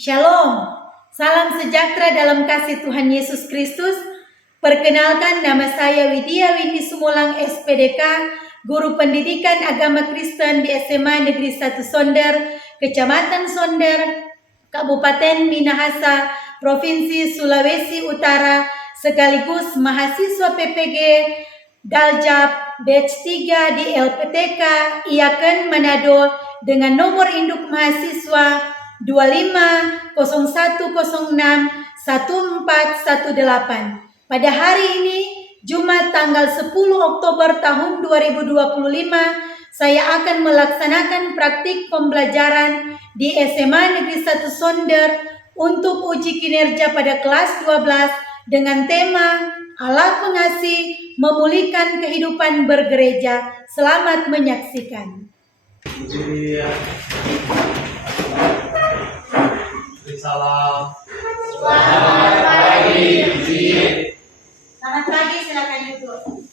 Shalom, salam sejahtera dalam kasih Tuhan Yesus Kristus. Perkenalkan, nama saya Widya Windy Sumulang SPDK, Guru Pendidikan Agama Kristen di SMA Negeri 1 Sonder, Kecamatan Sonder, Kabupaten Minahasa, Provinsi Sulawesi Utara, sekaligus mahasiswa PPG Daljab Batch 3 di LPTK Iaken Manado dengan nomor induk mahasiswa 2501061418. Pada hari ini, Jumat tanggal 10 Oktober tahun 2025, saya akan melaksanakan praktik pembelajaran di SMA Negeri 1 Sonder untuk uji kinerja pada kelas 12 dengan tema Allah Pengasih Memulihkan Kehidupan Bergereja. Selamat menyaksikan. Salam. Selamat pagi, Selamat pagi, silakan duduk.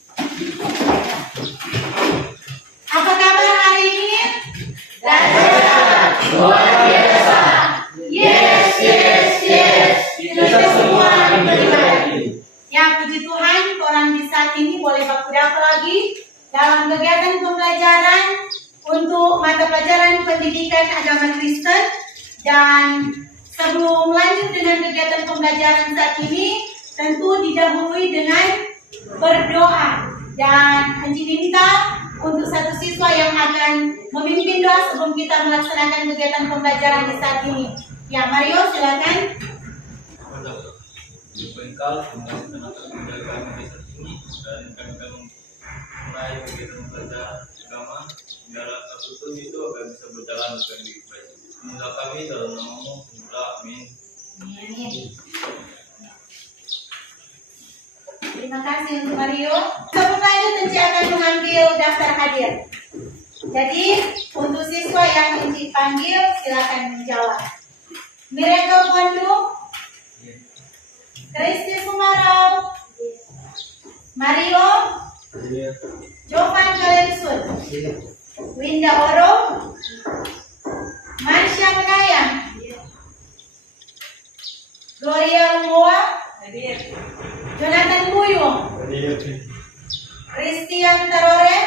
Apa kabar hari ini? Dahsyat, luar biasa. Yes. Kita semua diberi. Ya, puji Tuhan, orang di saat ini boleh baku dapat lagi dalam kegiatan pembelajaran untuk mata pelajaran pendidikan agama Kristen. Dan sebelum lanjut dengan kegiatan pembelajaran saat ini, tentu didahului dengan berdoa. Dan Anji diminta untuk satu siswa yang akan memimpin doa sebelum kita melaksanakan kegiatan pembelajaran di saat ini. Ya, Mario, silakan. Engkau mengasih tenaga penjaga kami saat ini dan kami akan mulai kegiatan pembelajaran agama dalam tertutup itu agar bisa berjalan dengan baik. Semoga kami dalam nama-Mu, amin. Amin. Terima kasih untuk Mario. Sebelum lanjut, Enci akan mengambil daftar hadir. Jadi, untuk siswa yang Enci panggil, silakan menjawab. Miracle Bandung, Kristi Sumarau, Mario, Jovan Galensun, Winda Oro, Marsha Menayang, Gloria Lumoa, Jonathan Buyu, Christian Tarore,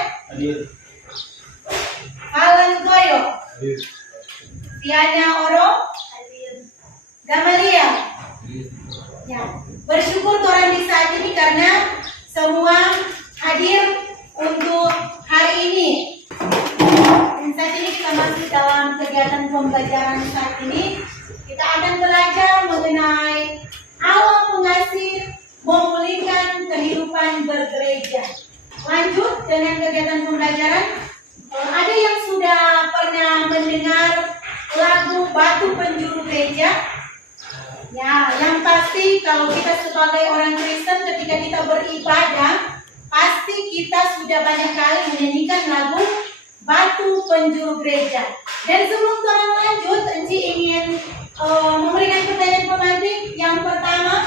Alan Goyo, Fiana Oro, Gamaliel. Ya, bersyukur Tuhan di saat ini karena semua hadir untuk hari ini. Dan saat ini kita masih dalam kegiatan pembelajaran saat ini. Kita akan belajar mengenai Allah Pengasih Memulihkan Kehidupan Bergereja. Lanjut dengan kegiatan pembelajaran. Ada yang sudah pernah mendengar lagu Batu Penjuru Gereja? Ya, yang pasti kalau kita sebagai orang Kristen ketika kita beribadah, pasti kita sudah banyak kali menyanyikan lagu Batu Penjuru Gereja. Dan sebelum kita lanjut, Enci ingin memberikan pertanyaan pemantik. Yang pertama,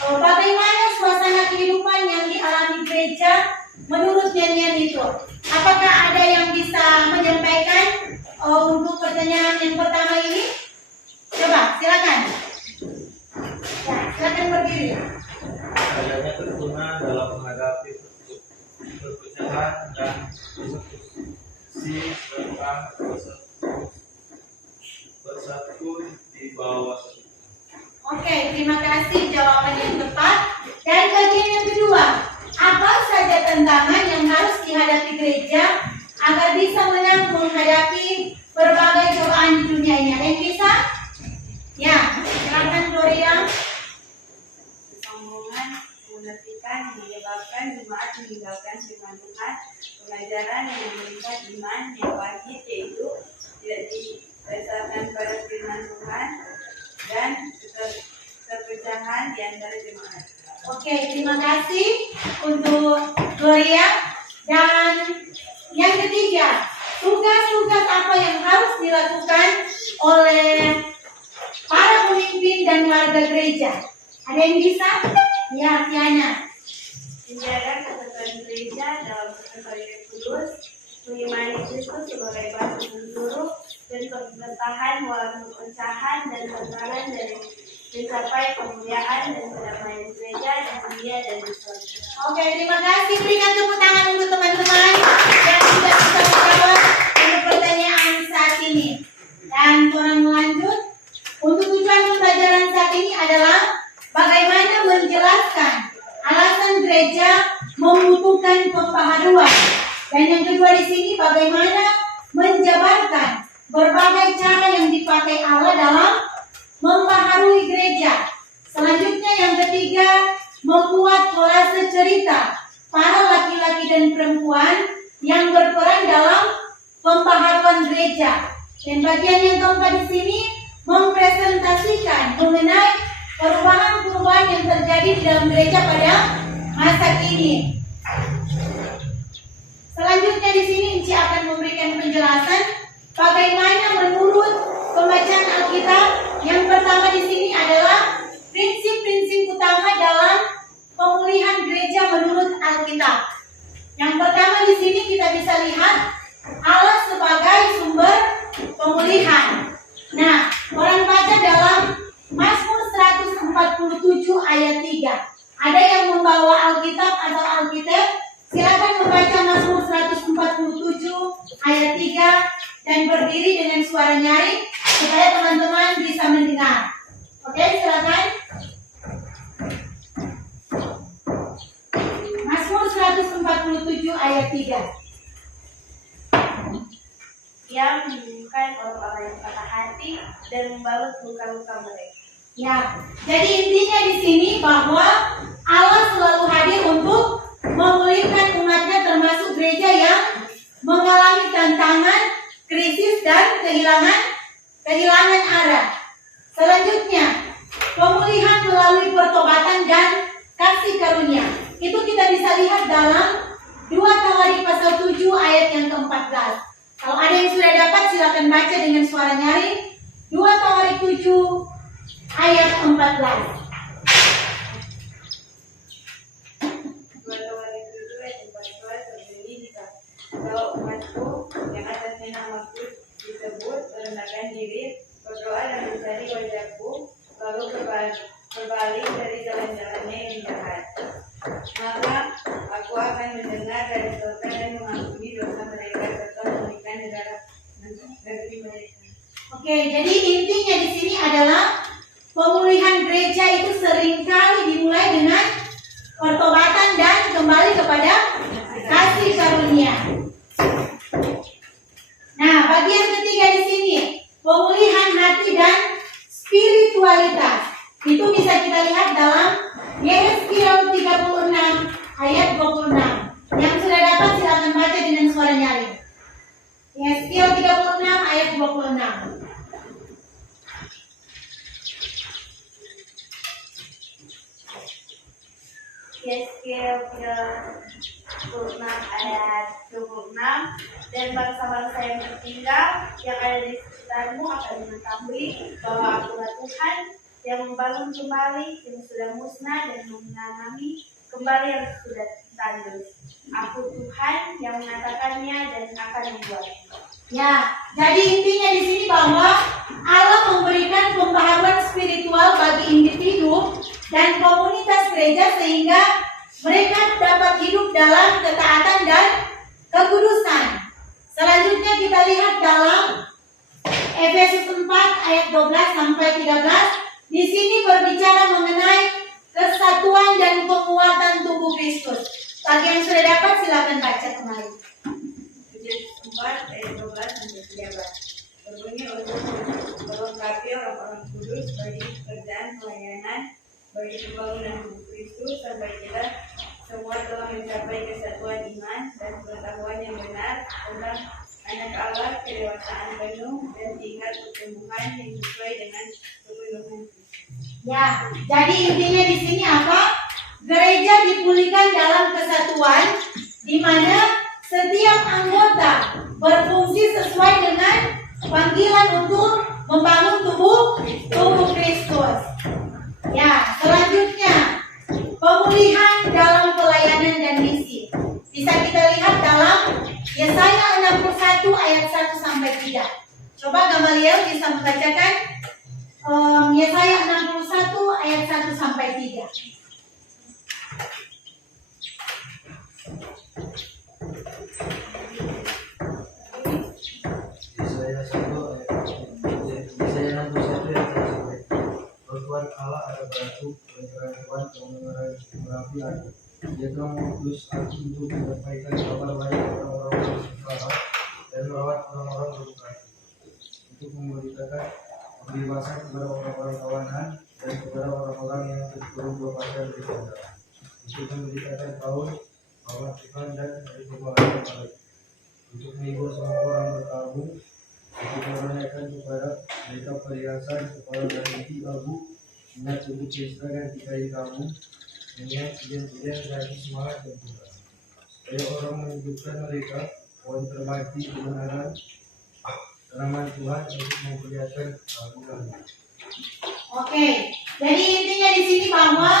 bagaimana suasana kehidupan yang dialami gereja menurut nyanyian itu? Apakah ada yang bisa menyampaikan untuk pertanyaan yang pertama ini? Coba, silakan. Ya, silakan berdiri. Adanya keturunan dalam menghadapi perpecahan dan persekusi serta bersatu di bawah. Oke, terima kasih jawaban yang tepat. Dan bagian yang kedua, apa saja tantangan yang harus dihadapi gereja agar bisa menghadapi berbagai cobaan di dunia ini? Ada yang bisa? Ya, silakan Gloria. Kesombongan, kemunafikan yang menyebabkan jemaat meninggalkan firman Tuhan, pengajaran yang meningkat iman yang wajib yaitu tidak didasarkan pada firman Tuhan, dan perpecahan di antara jemaat. Oke, terima kasih untuk Gloria. Dan yang ketiga, tugas-tugas apa yang harus dilakukan oleh para pemimpin dan warga gereja? Ada yang bisa? Ya, Tiana. Menjaga kesatuan gereja dalam kesatuan kudus, mengimani Kristus sebagai batu penjuru, dan bertahan walaupun perpecahan dan tentara dalam membaharui gereja. Selanjutnya yang ketiga, membuat kolase cerita para laki-laki dan perempuan yang berperan dalam pembaharuan gereja. Dan bagian yang keempat di sini mempresentasikan mengenai perubahan-perubahan yang terjadi di dalam gereja pada masa kini. Selanjutnya di sini Inci akan memberikan penjelasan bagaimana menurut pembacaan Alkitab. Yang pertama di sini adalah prinsip-prinsip utama dalam pemulihan gereja menurut Alkitab. Yang pertama di sini kita bisa lihat Allah sebagai sumber pemulihan. Nah, orang baca dalam Mazmur 147 ayat 3. Ada yang membawa Alkitab atau Alkitab? Silakan membaca Mazmur 147 ayat 3 dan berdiri dengan suara nyaring supaya teman-teman bisa mendengar. Oke, silakan. Mazmur 147 ayat 3. Ia menyembuhkan orang-orang yang patah hati dan membalut luka-luka mereka. Ya, jadi intinya di sini bahwa Allah selalu hadir untuk memulihkan umatnya, termasuk gereja yang mengalami tantangan, krisis dan kehilangan arah. Selanjutnya, pemulihan melalui pertobatan dan kasih karunia. Itu kita bisa lihat dalam 2 Tawarik pasal 7 ayat yang ke-14. Kalau ada yang sudah dapat silakan baca dengan suara nyaring. 2 Tawarik 7 ayat 14. 2 Tawarik 7 ayat 14 berbunyi, jika kalau umatku yang atasnya namaku disebut merendahkan diri, berdoa dan mencari wajahku, lalu berbalik dari jalan-jalannya yang jahat, maka aku akan mendengar dari sorga dan mengampuni dosa mereka serta memulihkan negeri mereka. Oke, jadi intinya di sini adalah pemulihan gereja itu seringkali dimulai dengan pertobatan dan kembali kepada kasih karunia. Nah, bagian ketiga di sini pemulihan hati dan spiritualitas. Itu bisa kita lihat dalam Yesaya 36 ayat 26. Yang sudah dapat silakan baca dengan suara nyaring. Yesaya 36 ayat 26. Yesaya 36 ayat 26. Dan bangsa-bangsa yang tertinggal yang ada di sekitarmu akan mengetahui bahwa Akulah Tuhan yang membangun kembali yang sudah musnah dan menanami kembali yang sudah tandus. Aku Tuhan yang mengatakannya dan akan membuatnya. Ya, jadi intinya di sini bahwa Allah memberikan pembaharuan spiritual bagi individu dan komunitas gereja sehingga mereka dapat hidup dalam ketaatan dan kekudusan. Selanjutnya kita lihat dalam Efesus 4 ayat 12 sampai 13. Di sini berbicara mengenai kesatuan dan penguatan tubuh Kristus. Bagi yang sudah dapat silakan baca kembali. Efesus 4 ayat 12 sampai 13. Berbunyi, untuk melengkapi orang-orang kudus bagi pekerjaan pelayanan bagi pembangunan tubuh Kristus sampai kita semua telah mencapai kesatuan iman dan pengetahuan yang benar tentang anak Allah, kedewasaan penuh dan tingkat pertumbuhan yang sesuai dengan kepenuhan Kristus. Ya, jadi intinya di sini apa? Gereja dipulihkan dalam kesatuan di mana setiap anggota berfungsi sesuai dengan panggilan untuk membangun tubuh Kristus. Ya, selanjutnya pemulihan dalam pelayanan dan misi. Bisa kita lihat dalam Yesaya 61 ayat 1 sampai 3. Coba Gamaliel bisa membacakan Yesaya 61 ayat 1 sampai 3. Yesaya 61 ayat 1 sampai 3. Tuhan Allah ada batu Tuhan pengampilan. Dia telah mengutus aku untuk menyampaikan kabar baik kepada orang-orang sengsara dan merawat orang-orang berduka, untuk memberitakan Perlibasan kepada orang-orang tawanan dan kepada orang-orang yang turun berpakaian di sana, untuk memberitakan Paul bahwa Tuhan dan dari pembahasan balik, untuk menghibur semua orang berkabung, untuk menanyakan kepada mereka perhiasan kepala dan inti lagu, ingat untuk pesta dan dikayi kamu, mengingat pujian-pujian dan semangat dan Tuhan. Supaya orang menunjukkan mereka poin terbagi kebenaran tanaman Tuhan untuk memperlihatkan keagungannya. Oke, jadi intinya di sini bahwa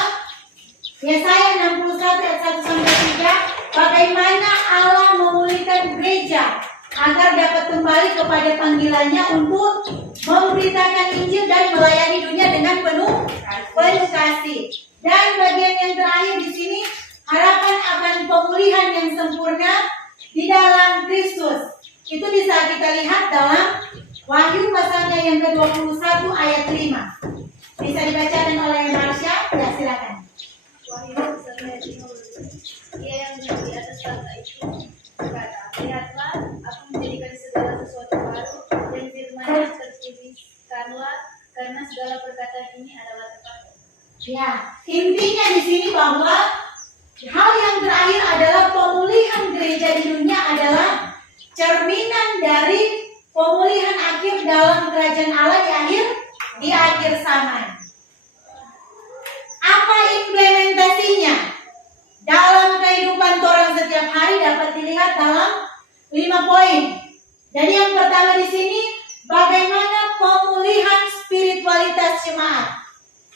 Yesaya 61 ayat 1 sampai 3, bagaimana Allah memulihkan gereja agar dapat kembali kepada panggilannya untuk memberitakan Injil dan melayani dunia dengan penuh kasih. Dan bagian yang terakhir di sini, harapan akan pemulihan yang sempurna di dalam Kristus. Itu bisa kita lihat dalam Wahyu pasalnya yang ke-21 ayat 5. Bisa dibacakan oleh Marsha, ya silakan. Wahyu pasal 15. Ia yang duduk di atas tahta itu berkata, lihatlah, aku menjadikan segala sesuatu baru, dan firman-Nya tertuliskanlah, karena segala perkataan ini adalah tepat. Ya, intinya di sini bahwa hal yang terakhir adalah pemulihan gereja di dunia adalah cerminan dari pemulihan akhir dalam kerajaan Allah di akhir zaman. Apa implementasinya dalam kehidupan orang setiap hari dapat dilihat dalam 5 poin. Jadi yang pertama di sini, bagaimana pemulihan spiritualitas jemaat,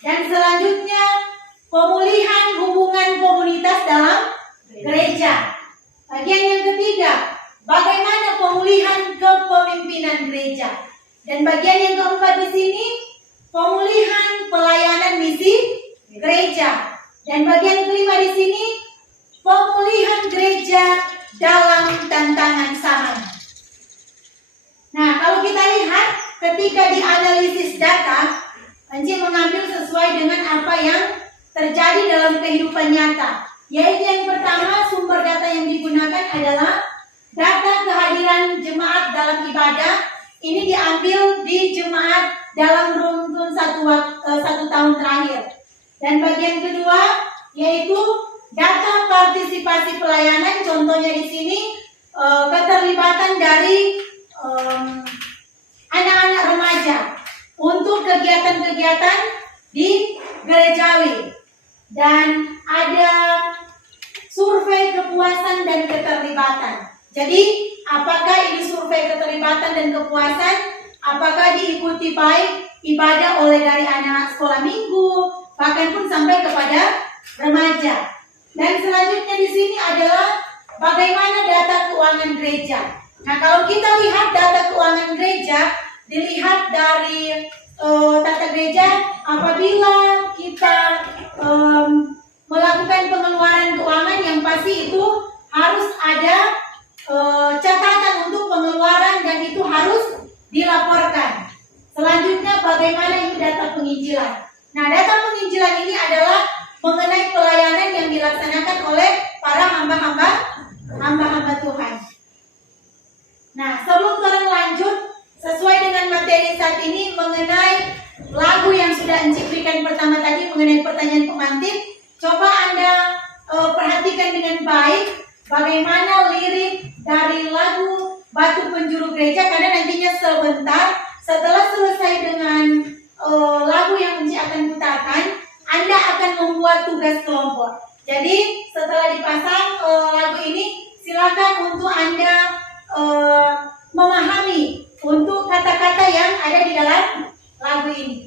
dan selanjutnya pemulihan hubungan komunitas dalam gereja. Bagian yang ketiga, bagaimana pemulihan kepemimpinan gereja, dan bagian yang keempat di sini, pemulihan pelayanan misi gereja, dan bagian kelima di sini, pemulihan gereja dalam tantangan zaman. Nah, kalau kita lihat ketika dianalisis data, Anji mengambil sesuai dengan apa yang terjadi dalam kehidupan nyata. Yaitu yang pertama, sumber data yang digunakan adalah data kehadiran jemaat dalam ibadah. Ini diambil di jemaat dalam runtun satu tahun terakhir. Dan bagian kedua yaitu data partisipasi pelayanan. Contohnya di sini keterlibatan dari anak-anak remaja untuk kegiatan-kegiatan di gerejawi. Dan ada survei kepuasan dan keterlibatan. Jadi, apakah ini survei keterlibatan dan kepuasan? Apakah diikuti baik ibadah oleh dari anak sekolah minggu, bahkan pun sampai kepada remaja. Dan selanjutnya di sini adalah bagaimana data keuangan gereja. Nah, kalau kita lihat data keuangan gereja, dilihat dari tata gereja, apabila kita melakukan pengeluaran keuangan, yang pasti itu harus ada catatan untuk pengeluaran, dan itu harus dilaporkan. Selanjutnya bagaimana itu data penginjilan. Nah, data penginjilan ini adalah mengenai pelayanan yang dilaksanakan oleh para hamba-hamba Tuhan. Nah, sebelum kita lanjut, sesuai dengan materi saat ini mengenai lagu yang sudah Enci berikan pertama tadi mengenai pertanyaan pemantik, coba Anda perhatikan dengan baik bagaimana lirik dari lagu Batu Penjuru Gereja, karena nantinya sebentar setelah selesai dengan lagu yang Enci akan putarkan, Anda akan membuat tugas kelompok. Jadi setelah dipasang lagu ini, silakan untuk Anda memahami untuk kata-kata yang ada di dalam lagu ini.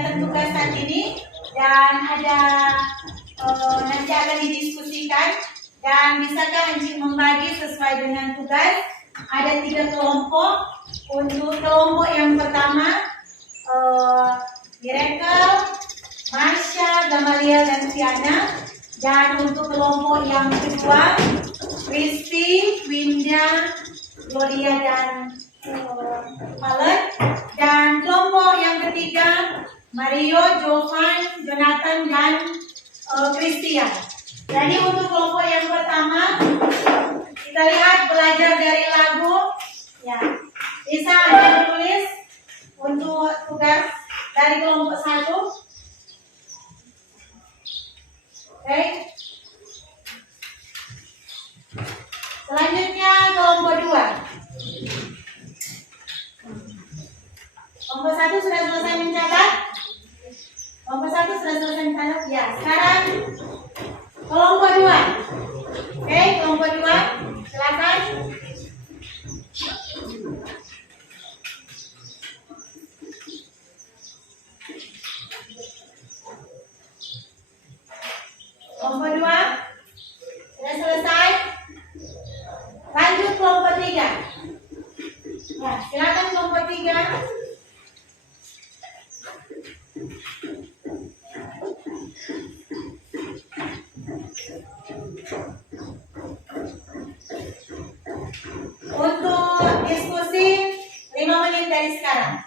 kegiatan tugas saat ini dan ada nanti akan didiskusikan dan bisakah Hancik membagi sesuai dengan tugas. Ada 3 kelompok. Untuk kelompok yang pertama Miracle, Marsha, Gamaliel dan Tiana, dan untuk kelompok yang kedua Kristi, Winda, Gloria dan Malen, dan kelompok yang ketiga Mario, Jovan, Jonathan dan Christian. Jadi untuk kelompok yang pertama kita lihat belajar dari lagu ya. Bisa Anda tulis untuk tugas dari kelompok 1. Oke. Selanjutnya kelompok 2. Kelompok 1 sudah selesai mencatat? Kelompok 1 sudah selesai mencatat? Ya, sekarang kelompok 2. Oke, kelompok 2. Silakan. Kelompok 2 sudah selesai. Lanjut kelompok 3. Ya, silakan kelompok 3. Untuk diskusi 5 menit dari sekarang.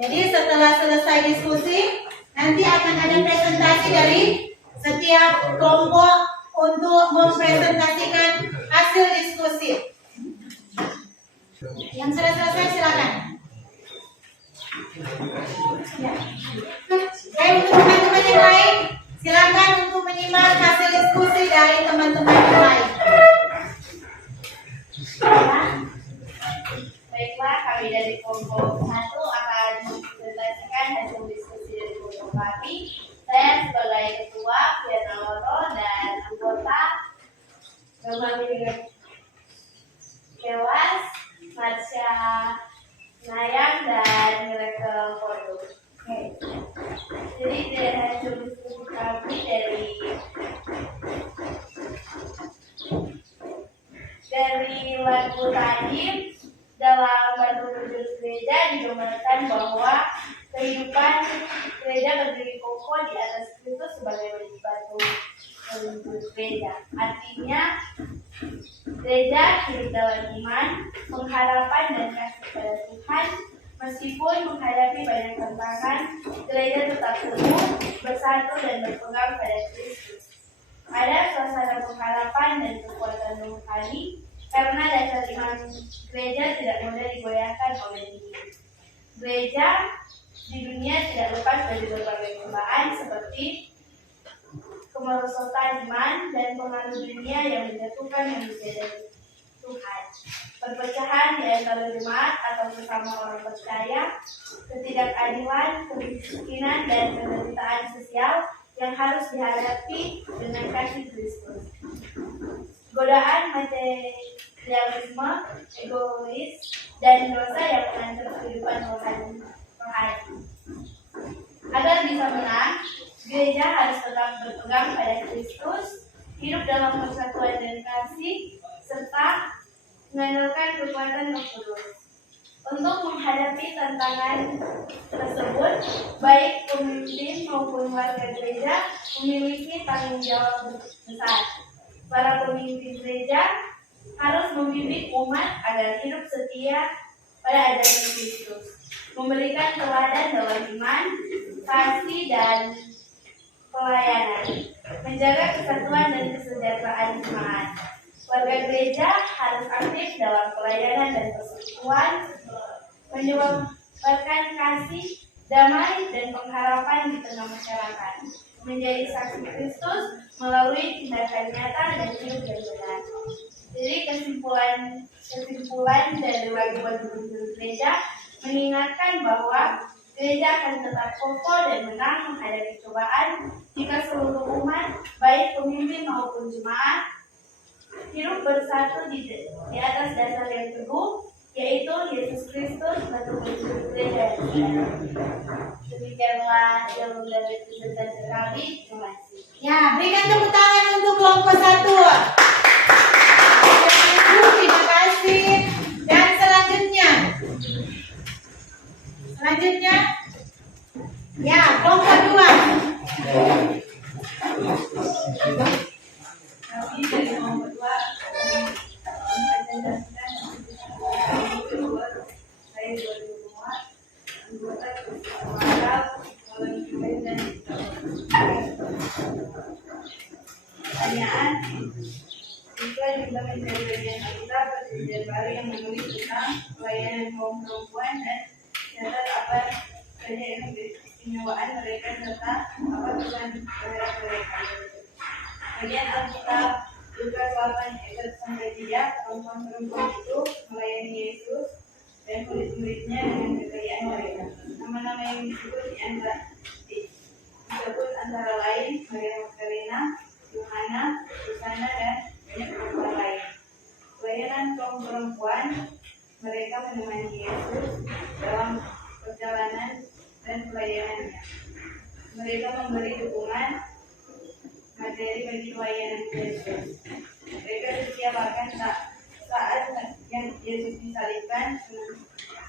Jadi setelah selesai diskusi, nanti akan ada presentasi dari setiap kelompok untuk mempresentasikan hasil diskusi. Yang sudah selesai silakan. Ya. Untuk teman-teman yang lain, silakan untuk menyimak hasil diskusi dari teman-teman yang lain. Baiklah, kami dari kelompok 1 akan mempresentasikan hasil diskusi dari kelompok kami. Saya sebagai ketua, Fiana Loro, dan anggota Gamaliel Kewas, Marsha Nayang, dan Miracle Kodo. Jadi dari hasil diskusi kami dari lagu tadi, dalam lagu tujuh gereja digambarkan bahwa kehidupan gereja berdiri kokoh di atas Kristus sebagai batu gereja. Artinya gereja hidup dalam iman, pengharapan dan kasih pada Tuhan. Meskipun menghadapi banyak tantangan, gereja tetap teguh, bersatu dan berpegang pada Kristus. Ada suasana pengharapan dan kekuatan rohani karena dasar iman gereja tidak mudah digoyahkan oleh dunia. Gereja di dunia tidak lepas dari berbagai cobaan seperti kemerosotan iman dan pengaruh dunia yang menjatuhkan manusia dari Tuhan, perpecahan di antara jemaat atau sesama orang percaya, ketidakadilan, kemiskinan, dan penderitaan sosial yang harus dihadapi dengan kasih Kristus. Godaan materialisme, egois, dan dosa yang mengancam kehidupan rohani. Agar bisa menang, gereja harus tetap berpegang pada Kristus, hidup dalam persatuan dan kasih, serta mengandalkan kekuatan Roh Kudus. Untuk menghadapi tantangan tersebut, baik pemimpin maupun warga gereja memiliki tanggung jawab besar. Para pemimpin gereja harus membimbing umat agar hidup setia pada ajaran Kristus, memberikan teladan dalam iman, kasih, dan pelayanan, menjaga kesatuan dan kesejahteraan jemaat. Warga gereja harus aktif dalam pelayanan dan persekutuan, menyebarkan kasih, damai, dan pengharapan di tengah masyarakat, menjadi saksi Kristus melalui tindakan nyata dan hidup yang benar. Jadi kesimpulan dari lagu baju gereja mengingatkan bahwa gereja akan tetap kokoh dan menang menghadapi cobaan jika seluruh umat, baik pemimpin maupun jemaat, hidup bersatu di atas dasar yang teguh, yaitu Yesus Kristus, batu gereja. Demikianlah yang dari presentasi kami. Terima kasih. Ya, berikan tepuk tangan untuk kelompok 1. Terima kasih. Dan selanjutnya, ya, kelompok 2. Kami dari kelompok 2 mempresentasikan saya semua anggota keluarga volunteer dan pertanyaan jika juga menjadi bagian kita perjanjian baru yang menulis tentang pelayanan kaum perempuan dan catat apa saja yang keistimewaan mereka serta apa tujuan berharap mereka. Bagian Alkitab Lukas 8:1-3, perempuan itu melayani Yesus dan murid-muridnya dengan kekayaan mereka. Nama-nama yang disebut antara lain Maria Magdalena, Yohana, Susana, dan banyak perempuan lain. Pelayanan kaum perempuan, mereka menemani Yesus dalam perjalanan dan pelayanannya. Mereka memberi dukungan materi bagi pelayanan Yesus. Mereka setia bahkan saat yang Yesus disalibkan,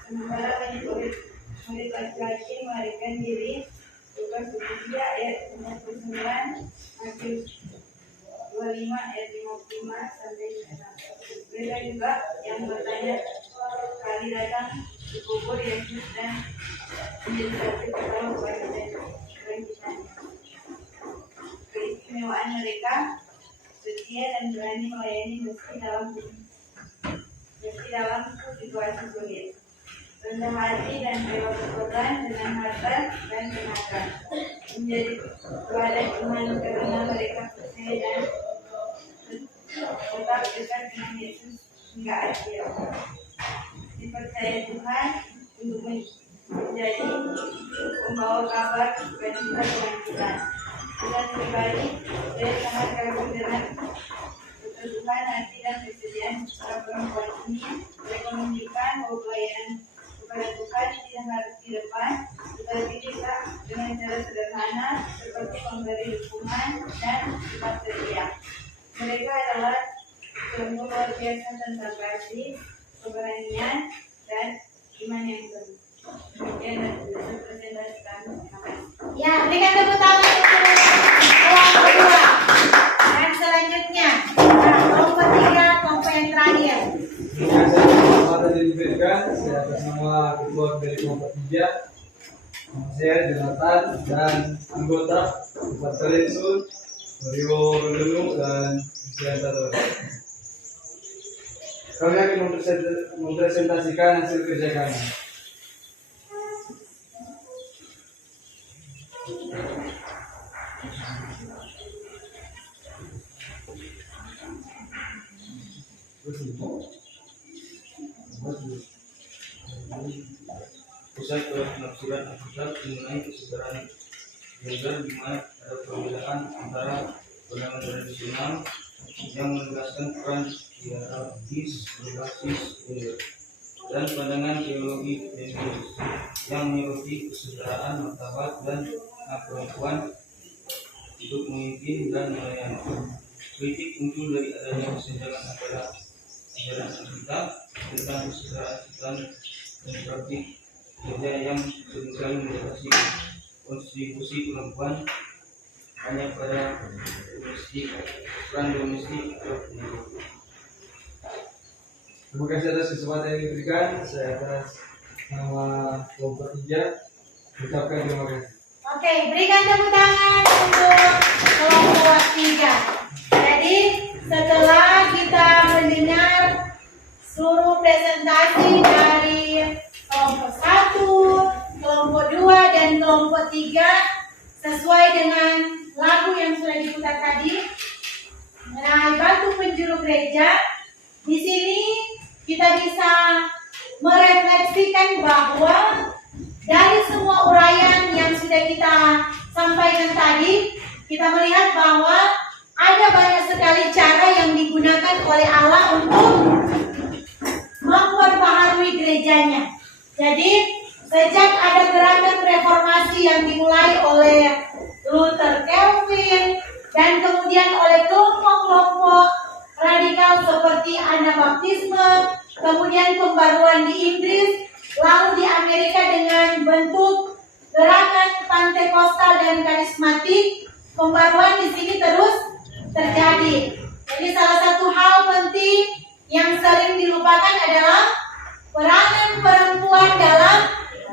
sementara banyak murid laki-laki melarikan diri. Lukas 23:59, Matius 25:55-56. Mereka juga yang bertanya kali datang di kubur Yesus dan menjadi saksi pertama kebangkitannya. Keistimewaan mereka setia dan berani melayani meski dalam situasi sulit. Rendah hati dan rela berkorban dengan harta dan tenaga. Menjadi teladan iman karena mereka percaya dan tetap dekat dengan Yesus hingga akhir. Dipercaya Tuhan untuk menjadi pembawa kabar sukacita kebangkitan. Dengan pribadi, saya sangat kagum dengan keteguhan hati dan kesediaan para perempuan ini. Mereka menunjukkan bahwa pelayanan kepada Tuhan tidak harus di depan, tetapi bisa dengan cara sederhana seperti memberi dukungan dan sifat setia. Mereka adalah contoh luar biasa tentang kasih, keberanian, dan iman yang penuh. Demikian presentasi kami. Terima kasih. Ya, berikan tepuk tangan untuk kelompok 2. Dan selanjutnya, kelompok 3, kelompok yang terakhir. Terima kasih kesempatan yang diberikan. Saya atas nama ketua dari kelompok 3, saya Jonathan dan anggota Pak Telensun, Rio Rendenu dan Siantato. Kami akan mempresentasikan hasil kerja kami. Pusat penafsiran Alkitab mengenai kesetaraan gender di mana ada perbedaan antara pandangan tradisional yang menegaskan peran hierarkis berbasis gender dan pandangan teologi religius yang menyoroti kesetaraan martabat dan hak perempuan untuk memimpin dan melayani. Kritik muncul dari adanya kesenjangan antara ajaran Alkitab tentang kesetaraan dan praktik kerja yang seringkali membatasi kontribusi perempuan hanya pada peran domestik atau pendidik. Terima kasih atas kesempatan yang diberikan. Saya atas nama kelompok 3 ucapkan terima kasih. Oke, berikan tepuk tangan untuk kelompok 3. Jadi, setelah kita mendengar seluruh presentasi dari kelompok 1, kelompok 2, dan kelompok 3 sesuai dengan lagu yang sudah diputar tadi mengenai batu penjuru gereja. Di sini kita bisa merefleksikan bahwa dari semua uraian yang sudah kita sampaikan tadi, kita melihat bahwa ada banyak sekali cara yang digunakan oleh Allah untuk memperbaharui gerejanya. Jadi, sejak ada gerakan reformasi yang dan karismatik, pembaruan di sini terus terjadi. Jadi salah satu hal penting yang sering dilupakan adalah peranan perempuan dalam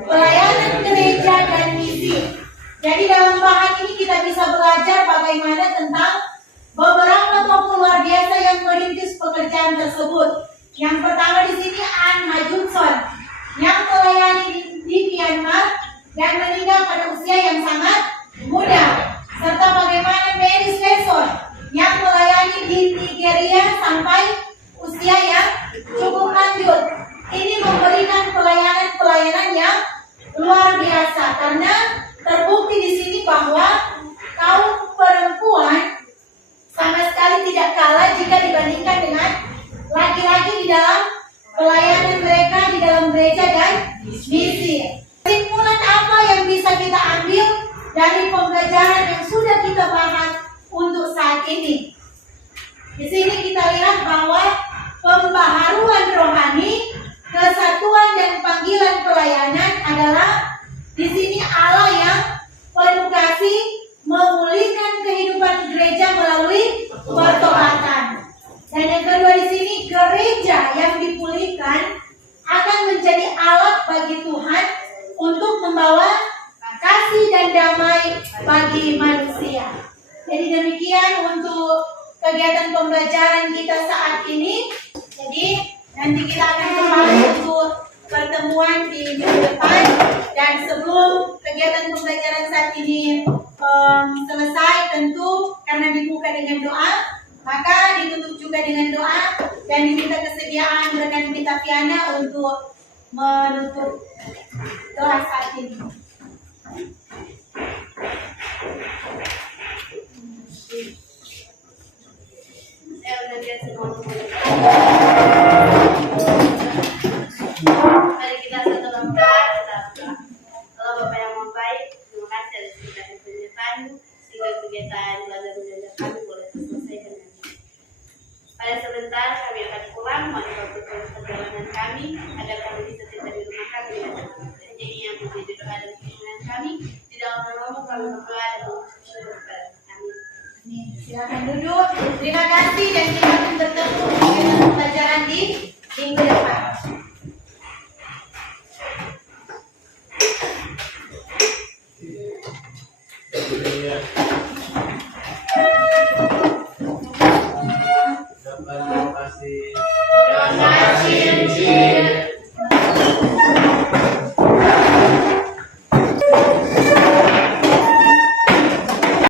pelayanan gereja dan misi. Jadi dalam bahan ini kita bisa belajar bagaimana tentang beberapa tokoh luar biasa yang merintis pekerjaan tersebut. Yang pertama di sini Ann Hutchinson yang melayani di Myanmar dan meninggal pada usia yang sangat muda. Serta bagaimana Mary Slessor yang melayani di Nigeria sampai usia yang cukup lanjut. Ini memberikan pelayanan yang luar biasa karena terbukti di sini bahwa kaum perempuan sama sekali tidak kalah jika dibandingkan dengan laki-laki di dalam pelayanan mereka di dalam gereja dan misi. Kesimpulan apa yang bisa kita ambil dari pembelajaran yang sudah kita bahas untuk saat ini? Di sini kita lihat bahwa pembaharuan rohani, kesatuan dan panggilan pelayanan adalah di sini Allah yang penuh kasih memulihkan kehidupan gereja melalui pertobatan. Dan yang kedua di sini gereja yang dipulihkan akan menjadi alat bagi Tuhan untuk membawa kasih dan damai bagi manusia. Jadi demikian untuk kegiatan pembelajaran kita saat ini. Jadi nanti kita akan kembali untuk pertemuan di minggu depan. Dan sebelum kegiatan pembelajaran saat ini selesai, tentu karena dibuka dengan doa, maka ditutup juga dengan doa dan diminta kesediaan rekan kita Fiana untuk menutup doa saat ini. Saya udah lihat semua. Mari kita satu langkah, kalau Bapak yang mau baik, terima kasih atas kegiatan penyertaan, sehingga kegiatan belajar mengajar kami boleh terselesaikan nanti. Pada sebentar kami akan pulang, melanjutkan perjalanan kami agar kami bisa tiba di rumah kami dengan selamat. Hanya ini yang menjadi doa dan keinginan kami. Di dalam namamu kami berdoa dan mengucap syukur kepada kami. Silakan duduk. Terima kasih dan kita akan bertemu dengan pembelajaran di minggu depan.